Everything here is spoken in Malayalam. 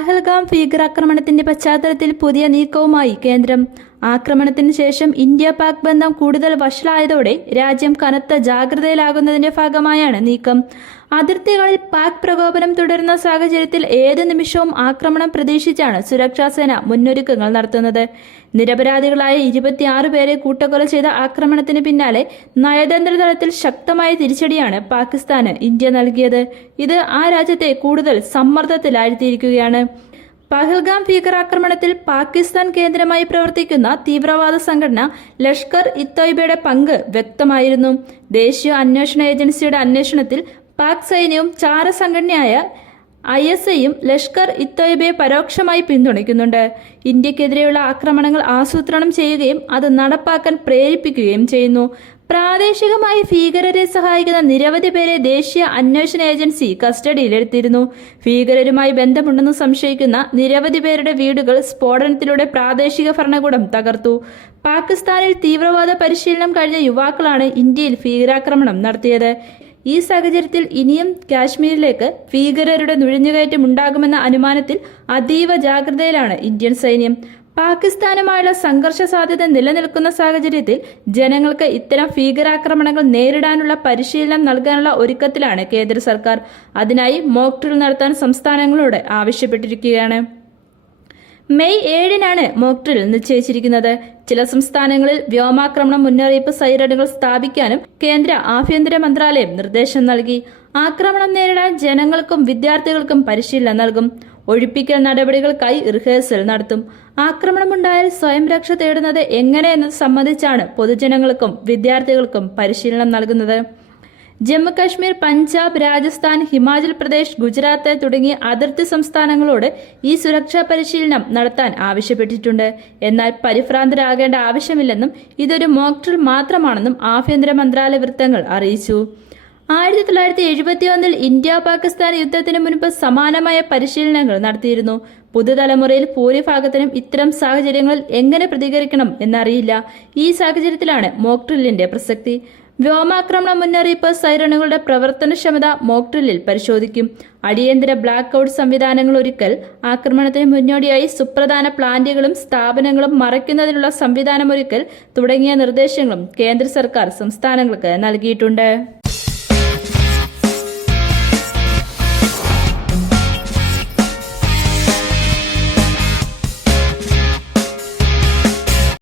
പഹൽഗാം ഭീകരാക്രമണത്തിന്റെ പശ്ചാത്തലത്തിൽ പുതിയ നീക്കവുമായി കേന്ദ്രം. ആക്രമണത്തിന് ശേഷം ഇന്ത്യ പാക് ബന്ധം കൂടുതൽ വഷളായതോടെ രാജ്യം കനത്ത ജാഗ്രതയിലാകുന്നതിന്റെ ഭാഗമായാണ് നീക്കം. അതിർത്തികളിൽ പാക് പ്രകോപനം തുടരുന്ന സാഹചര്യത്തിൽ ഏത് നിമിഷവും ആക്രമണം പ്രതീക്ഷിച്ചാണ് സുരക്ഷാസേന മുന്നൊരുക്കങ്ങൾ നടത്തുന്നത്. നിരപരാധികളായ 26 പേരെ കൂട്ടക്കൊല ചെയ്ത ആക്രമണത്തിന് പിന്നാലെ നയതന്ത്ര തലത്തിൽ ശക്തമായ തിരിച്ചടിയാണ് പാകിസ്ഥാന് ഇന്ത്യ നൽകിയത്. ഇത് ആ രാജ്യത്തെ കൂടുതൽ സമ്മർദ്ദത്തിലാഴ്ത്തിയിരിക്കുകയാണ്. പഹൽഗാം ഭീകരാക്രമണത്തിൽ പാകിസ്ഥാൻ കേന്ദ്രമായി പ്രവർത്തിക്കുന്ന തീവ്രവാദ സംഘടന ലഷ്കർ ഇ തോയ്ബയുടെ പങ്ക് വ്യക്തമായിരുന്നു. ദേശീയ അന്വേഷണ ഏജൻസിയുടെ അന്വേഷണത്തിൽ പാക് സൈന്യവും ചാരസംഘടനയായ ISIയും ലഷ്കർ ഇ തോയ്ബയെ പരോക്ഷമായി പിന്തുണയ്ക്കുന്നുണ്ട്. ഇന്ത്യക്കെതിരെയുള്ള ആക്രമണങ്ങൾ ആസൂത്രണം ചെയ്യുകയും അത് നടപ്പാക്കാൻ പ്രേരിപ്പിക്കുകയും ചെയ്യുന്നു. പ്രാദേശികമായി ഭീകരരെ സഹായിക്കുന്ന നിരവധി പേരെ ദേശീയ അന്വേഷണ ഏജൻസി കസ്റ്റഡിയിലെടുത്തിരുന്നു. ഭീകരരുമായി ബന്ധമുണ്ടെന്ന് സംശയിക്കുന്ന നിരവധി പേരുടെ വീടുകൾ സ്ഫോടനത്തിലൂടെ പ്രാദേശിക ഭരണകൂടം തകർത്തു. പാകിസ്ഥാനിൽ തീവ്രവാദ പരിശീലനം കഴിഞ്ഞ യുവാക്കളാണ് ഇന്ത്യയിൽ ഭീകരാക്രമണം നടത്തിയത്. ഈ സാഹചര്യത്തിൽ ഇനിയും കാശ്മീരിലേക്ക് ഭീകരരുടെ നുഴഞ്ഞുകയറ്റം ഉണ്ടാകുമെന്ന അനുമാനത്തിൽ അതീവ ജാഗ്രതയിലാണ് ഇന്ത്യൻ സൈന്യം. പാകിസ്ഥാനുമായുള്ള സംഘർഷ സാധ്യത നിലനിൽക്കുന്ന സാഹചര്യത്തിൽ ജനങ്ങൾക്ക് ഇത്തരം ഭീകരാക്രമണങ്ങൾ നേരിടാനുള്ള പരിശീലനം നൽകാനുള്ള ഒരുക്കത്തിലാണ് കേന്ദ്ര സർക്കാർ. അതിനായി മോക്ക് ഡ്രിൽ നടത്താൻ സംസ്ഥാനങ്ങളോട് ആവശ്യപ്പെട്ടിരിക്കുകയാണ്. മെയ് 7-നാണ് മോക്ക് ഡ്രിൽ നിശ്ചയിച്ചിരിക്കുന്നത്. ചില സംസ്ഥാനങ്ങളിൽ വ്യോമാക്രമണ മുന്നറിയിപ്പ് സൈറണുകൾ സ്ഥാപിക്കാനും കേന്ദ്ര ആഭ്യന്തര മന്ത്രാലയം നിർദ്ദേശം നൽകി. ആക്രമണം നേരിടാൻ ജനങ്ങൾക്കും വിദ്യാർത്ഥികൾക്കും പരിശീലനം നൽകും. ഒഴിപ്പിക്കൽ നടപടികൾക്കായി റിഹേഴ്സൽ നടത്തും. ആക്രമണമുണ്ടായാൽ സ്വയം രക്ഷ തേടുന്നത് എങ്ങനെയെന്നത് സംബന്ധിച്ചാണ് പൊതുജനങ്ങൾക്കും വിദ്യാർത്ഥികൾക്കും പരിശീലനം നൽകുന്നത്. ജമ്മുകശ്മീർ, പഞ്ചാബ്, രാജസ്ഥാൻ, ഹിമാചൽ പ്രദേശ്, ഗുജറാത്ത് തുടങ്ങിയ അതിർത്തി സംസ്ഥാനങ്ങളോട് ഈ സുരക്ഷാ പരിശീലനം നടത്താൻ ആവശ്യപ്പെട്ടിട്ടുണ്ട്. എന്നാൽ പരിഭ്രാന്തരാകേണ്ട ആവശ്യമില്ലെന്നും ഇതൊരു മോക്ക് ഡ്രിൽ മാത്രമാണെന്നും ആഭ്യന്തര മന്ത്രാലയ വൃത്തങ്ങൾ അറിയിച്ചു. 1971-ൽ ഇന്ത്യ പാകിസ്ഥാൻ യുദ്ധത്തിന് മുൻപ് സമാനമായ പരിശീലനങ്ങൾ നടത്തിയിരുന്നു. പുതുതലമുറയിൽ ഭൂരിഭാഗത്തിനും ഇത്തരം സാഹചര്യങ്ങളിൽ എങ്ങനെ പ്രതികരിക്കണം എന്നറിയില്ല. ഈ സാഹചര്യത്തിലാണ് മോക്ക് ഡ്രില്ലിന്റെ പ്രസക്തി. വ്യോമാക്രമണ മുന്നറിയിപ്പ് സൈറണുകളുടെ പ്രവർത്തനക്ഷമത മോക്ക് ഡ്രില്ലിൽ പരിശോധിക്കും. അടിയന്തര ബ്ലാക്ക് ഔട്ട് സംവിധാനങ്ങൾ ഒരുക്കൽ, ആക്രമണത്തിന് മുന്നോടിയായി സുപ്രധാന പ്ലാന്റുകളും സ്ഥാപനങ്ങളും മറയ്ക്കുന്നതിനുള്ള സംവിധാനമൊരുക്കൽ തുടങ്ങിയ നിർദ്ദേശങ്ങളും കേന്ദ്ര സർക്കാർ സംസ്ഥാനങ്ങൾക്ക് നൽകിയിട്ടുണ്ട്.